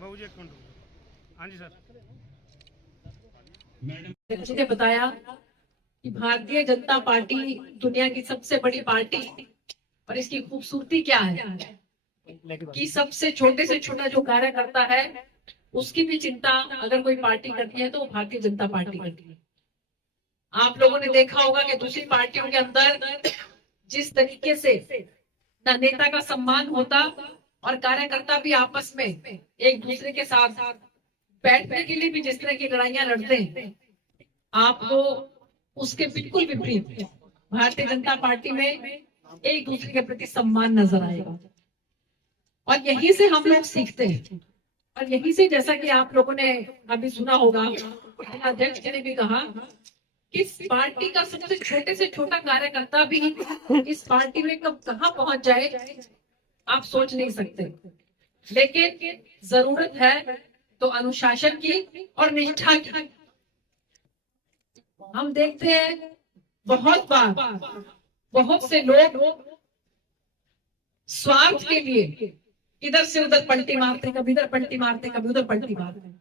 बाबू जी एक मिनट। हाँ जी सर। जी ने बताया कि भारतीय जनता पार्टी दुनिया की सबसे बड़ी पार्टी और इसकी खूबसूरती क्या है कि सबसे छोटे से छोटा जो कार्य करता है उसकी भी चिंता अगर कोई पार्टी करती है तो वो भारतीय जनता पार्टी करती है। आप लोगों ने देखा होगा कि दूसरी पार्टियों के अंदर जिस तरीके से न नेता का सम्मान होता और कार्यकर्ता भी आपस में एक दूसरे के साथ बैठने के लिए भी जिस तरह की लड़ाइयां लड़ते हैं, आपको उसके बिल्कुल विपरीत भारतीय जनता पार्टी में एक दूसरे के प्रति सम्मान नजर आएगा। और यहीं से हम लोग सीखते हैं और यहीं से, जैसा कि आप लोगों ने अभी सुना होगा, अध्यक्ष जी ने भी कहा कि इस पार्टी का सबसे छोटे से छोटा कार्यकर्ता भी इस पार्टी में कब कहां पहुंच जाए आप सोच नहीं सकते। लेकिन जरूरत है तो अनुशासन की और निष्ठा की। हम देखते हैं बहुत बार बहुत से लोग स्वार्थ के लिए इधर से उधर पलटी मारते, कभी इधर पलटी मारते, कभी उधर पलटी मारते।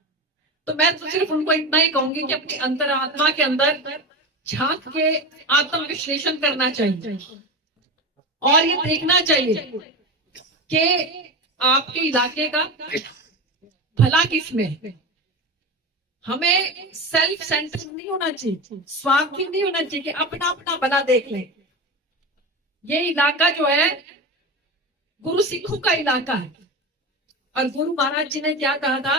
तो मैं तो सिर्फ उनको इतना ही कहूंगी कि अपनी अंतरात्मा के अंदर झांक के आत्म विश्लेषण करना चाहिए और ये देखना चाहिए कि आपके इलाके का भला किसमें है। हमें सेल्फ सेंटर नहीं होना चाहिए, स्वार्थी नहीं होना चाहिए कि अपना अपना भला देख ले। ये इलाका जो है गुरु सिखों का इलाका है और गुरु महाराज जी ने क्या कहा था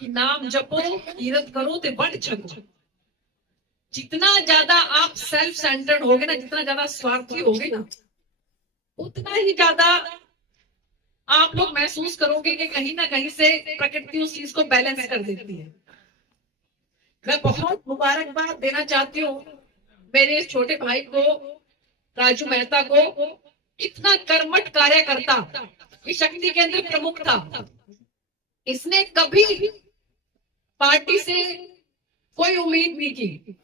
कि नाम जपो, कीरत करो ते बढ़ छको। जितना ज्यादा आप सेल्फ सेंटर्ड होगे ना, जितना ज्यादा स्वार्थी होगे ना, उतना ही ज्यादा आप लोग महसूस करोगे कि कहीं ना कहीं से प्रकृति उस चीज को बैलेंस कर देती है। मैं बहुत मुबारकबाद देना चाहती हूँ मेरे इस छोटे भाई को, राजू मेहता को। इतना कर्मठ कार्यकर्ता, ये शक्ति केंद्र प्रमुख था। इसने कभी पार्टी से कोई उम्मीद नहीं की।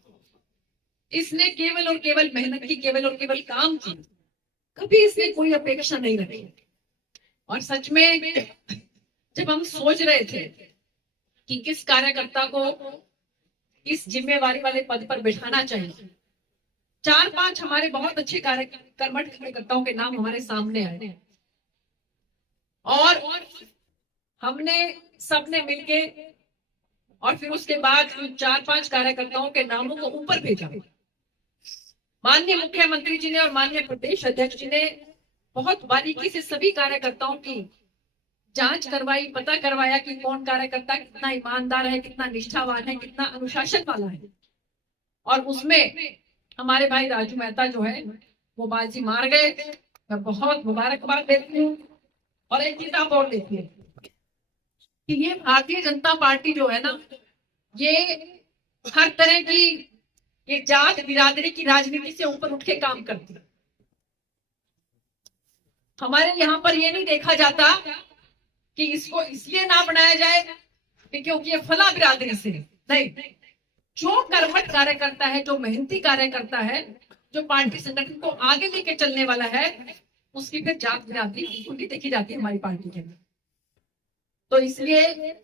इसने केवल और केवल मेहनत की, केवल और केवल काम की। कभी इसने कोई अपेक्षा नहीं रखी। और सच में जब हम सोच रहे थे कि किस कार्यकर्ता को इस जिम्मेवारी वाले पद पर बिठाना चाहिए, 4-5 हमारे बहुत अच्छे कर्मठ कार्यकर्ताओं के नाम हमारे सामने आए और हमने सबने मिलके और फिर उसके बाद 4-5 कार्यकर्ताओं के नामों को ऊपर भेजा। माननीय मुख्यमंत्री जी ने और माननीय प्रदेश अध्यक्ष जी ने बहुत बारीकी से सभी कार्यकर्ताओं की जांच करवाई, पता करवाया कि कौन कार्यकर्ता कितना ईमानदार है, कितना निष्ठावान है, कितना अनुशासन वाला है। और उसमें हमारे भाई राजू मेहता जो है वो बाजी मार गए। मैं बहुत मुबारकबाद देती हूँ। और एक चीज आप और देखिए कि ये भारतीय जनता पार्टी जो है ना, ये हर तरह की ये जात बिरादरी की राजनीति से ऊपर उठ के काम करती है। हमारे यहाँ पर ये नहीं देखा जाता कि इसको इसलिए ना बनाया जाए कि क्योंकि ये फला बिरादरी से नहीं। जो कर्मठ कार्यकर्ता है, जो मेहनती कार्यकर्ता है, जो पार्टी संगठन को आगे लेके चलने वाला है, उसकी फिर जात बिरादरी बिल्कुल नहीं देखी जाती हमारी पार्टी के अंदर। तो इसलिए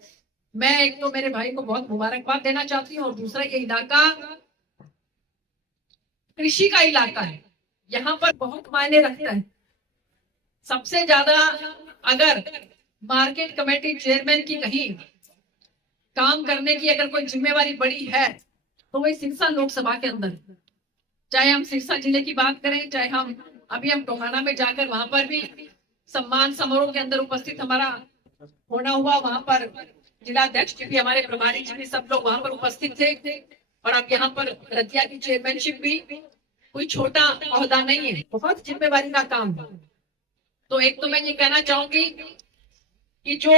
मैं एक तो मेरे भाई को बहुत मुबारकबाद देना चाहती हूँ और दूसरा ये इलाका कृषि का इलाका है, यहाँ पर बहुत मायने रखता है। सबसे ज्यादा अगर मार्केट कमेटी चेयरमैन की कहीं काम करने की अगर कोई जिम्मेवारी बड़ी है तो वही सिरसा लोकसभा के अंदर, चाहे हम सिरसा जिले की बात करें, चाहे हम टोहाना में जाकर वहां पर भी सम्मान समारोह के अंदर उपस्थित हमारा होना हुआ, वहां पर जिला अध्यक्ष जी भी, हमारे प्रभारी जी भी, सब लोग वहां पर उपस्थित थे। और अब यहाँ पर रतिया की चेयरमैनशिप भी कोई छोटा ओहदा नहीं है, बहुत जिम्मेवारी का काम है। तो एक तो मैं ये कहना चाहूंगी कि जो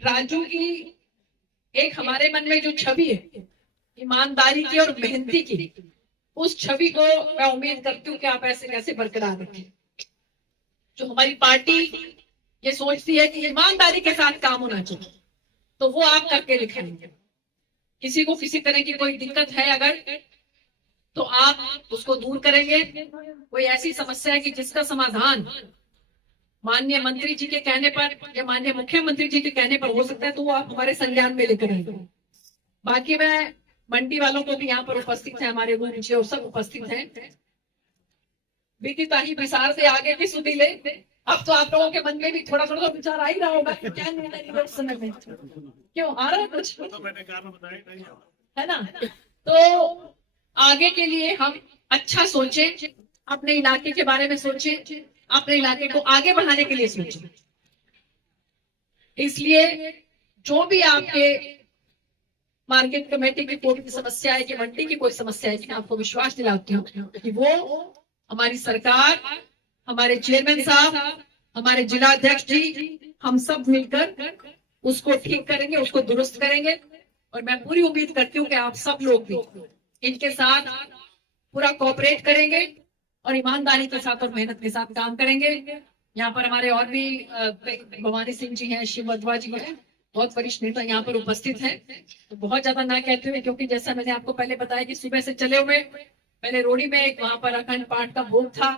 राजू की एक हमारे मन में जो छवि है ईमानदारी की और मेहनती की, उस छवि को मैं उम्मीद करती हूँ कि आप ऐसे कैसे बरकरार रखें। जो हमारी पार्टी ये सोचती है कि ईमानदारी के साथ काम होना चाहिए, तो वो आप करके दिखाएंगे। किसी को किसी तरह की कोई दिक्कत है अगर, तो आप उसको दूर करेंगे। कोई ऐसी समस्या है कि जिसका समाधान माननीय मंत्री जी के कहने पर या माननीय मुख्यमंत्री जी के कहने पर हो सकता है तो वो आप हमारे संज्ञान में लेकर आएंगे। बाकी मैं मंडी वालों को भी यहाँ पर उपस्थित है, हमारे रूप जी और सब उपस्थित हैं। बीती ताही विचार से आगे भी सुधी ले। अब तो आप लोगों के मन में भी थोड़ा थोड़ा तो विचार आ ही रहा होगा कि क्या निर्णय लिया उस समय में, क्यों आ रहा है कुछ, तो मैंने कारण बताया है ना। तो आगे के लिए हम अच्छा सोचें, अपने इलाके के बारे में सोचें, अपने इलाके को आगे बढ़ाने के लिए सोचें। इसलिए जो भी आपके मार्केट कमेटी की कोई भी समस्या है कि मंडी की कोई समस्या है, मैं आपको विश्वास दिलाती हूँ कि वो हमारी सरकार, हमारे चेयरमैन साहब, हमारे जिला अध्यक्ष जी, हम सब मिलकर उसको ठीक करेंगे, उसको दुरुस्त करेंगे। और मैं पूरी उम्मीद करती हूँ कि आप सब लोग भी इनके साथ पूरा कोऑपरेट करेंगे और ईमानदारी के साथ और मेहनत के साथ काम करेंगे। यहाँ पर हमारे और भी भवानी सिंह जी हैं, शिव वधवा जी हैं, बहुत वरिष्ठ नेता यहाँ पर उपस्थित हैं। तो बहुत ज्यादा ना कहते हुए, क्योंकि जैसा मैंने आपको पहले बताया कि सुबह से चले हुए, पहले रोड़ी में वहां पर अखंड पाठ का भोग था,